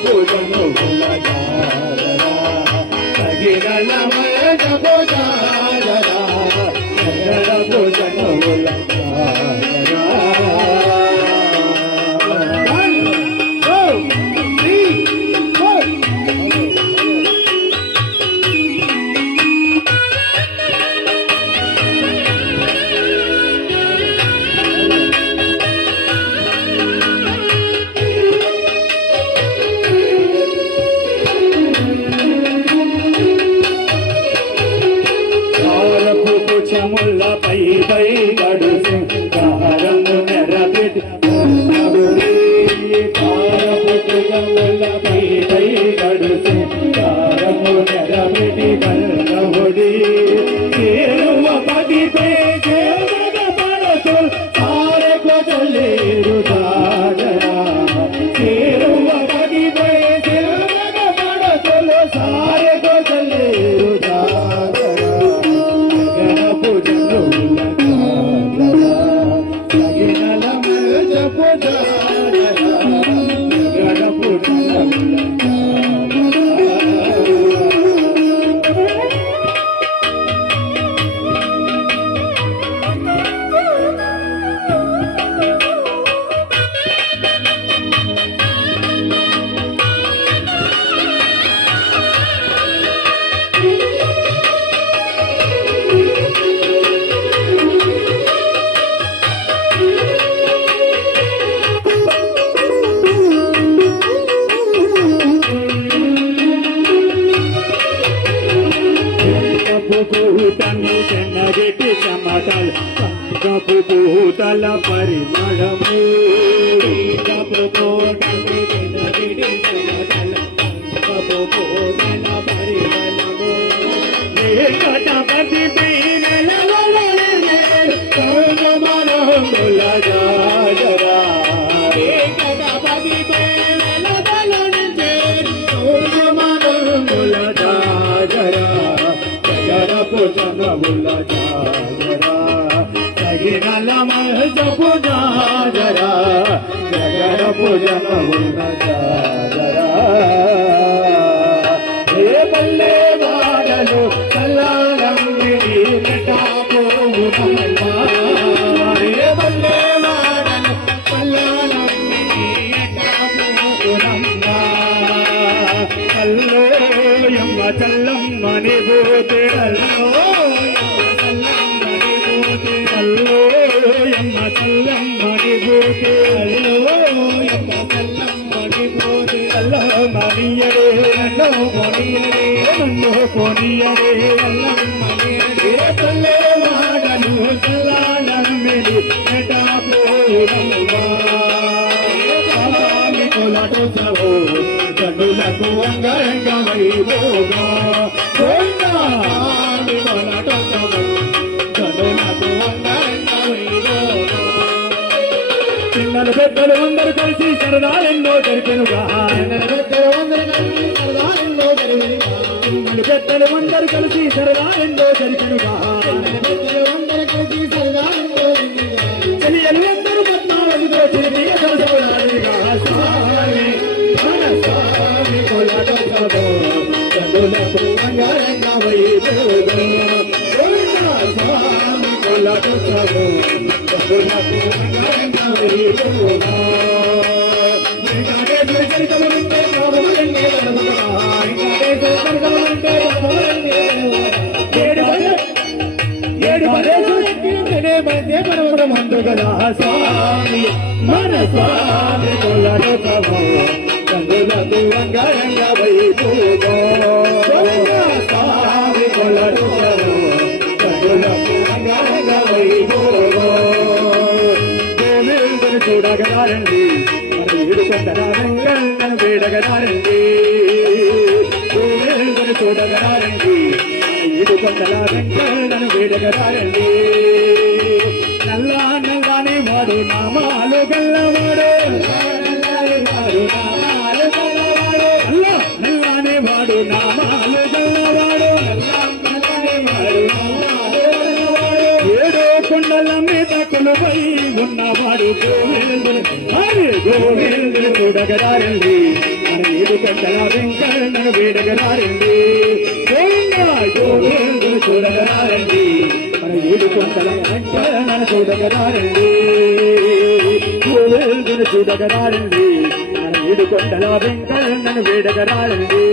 పూజను తగిన పూజారా పూజను పై పై గడుసు కారము నెరబెట్టి పై పై గడుసు కారము నెరబెట్టి కల్లవుడి పది పై పడసు సారకు చల్లేరు దాగరా పది పై పడసులు సారకు చల్లేరు చెన్నగెట్టి చెమటలు కప్పు పూతల పరిమళము కప్పు కోటమి చెన్నగెట్టి చెమటలు కప్పు పూతల పరిమళము కటపతి పైనల జాజరా కటపతి పైనల జాజరా పూజనముల జాగరా తగినల మహజపు జాగరా జగర పూజనముల జాగరా ఏ పల్లె వాడలు కల్లారంగిడి పెట్టాపోవునమ్మా ఏ పల్లె వాడలు కల్లారంగిడి పెట్టాపోవునమ్మా అల్లో యమ్మ చల్లమ్మని పోతే అల్లోయమ్మ చల్లమ్మని పోతే అల్లో మనియరే నన్ను పొనియరే అల్లమ్మనియరే పల్లె వాడలు చల్లాలమ్మిడి ఎటాపోరమ్మా కొలటు సవో కనులకు అంగరంగ వైభోగా చిన్నలు పెద్దలు అందరూ కలిసి సరదాలెన్నో జరిపెనుగా చిన్నలు పెద్దలు అందరూ కలిసి సరదాలెన్నో జరిపెనుగా చెలియలు అందరూ పద్మావతితో చిరిగి సరసములాడిగా స్వామి మన స్వామి కొలటో చదులకు అంగరంగ వైభోగం స్వామి కొలటో చదులకు అంగరంగ వైభోగం స్వామి మన స్వామి కొలటో చదులకు అంగరంగ వైభోగం స్వామి కొలటో చదులకు అంగరంగ వైభోగం చూడగరారండి మన ఏడుకొండరారంగలను వేడగరారండి చూడగరారండి ఏడుకొండరారంగలను వేడగరారండి నల్లా నల్లానే వాడు నామాలు గల్లవాడు నల్లానే వాడు నామాలు గల్లవాడు ఏడో కొండల మీద కొలువై ఉన్నవాడు గోవిందుడు చూడగరారండి మన ఏడు కొండల వెంకన్నను వేడగరారండి గోవిందుని చూడగరారండి మన ఏడు కొండల వెంకన్నను చూడగరారండి గోవిందుని చూడగరారండి మన ఏడు కొండల వెంకన్నను వేడగరారండి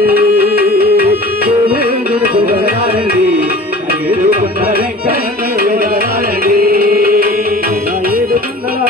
గోవిందుని చూడగరారండి మన ఏడు కొండల వెంకన్నను వేడగరారండి నా ఏడు కొండల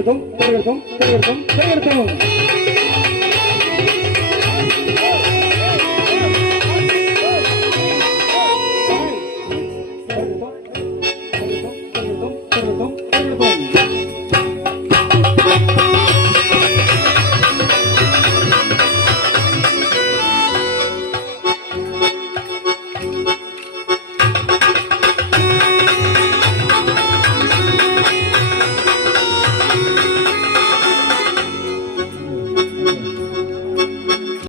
tergantung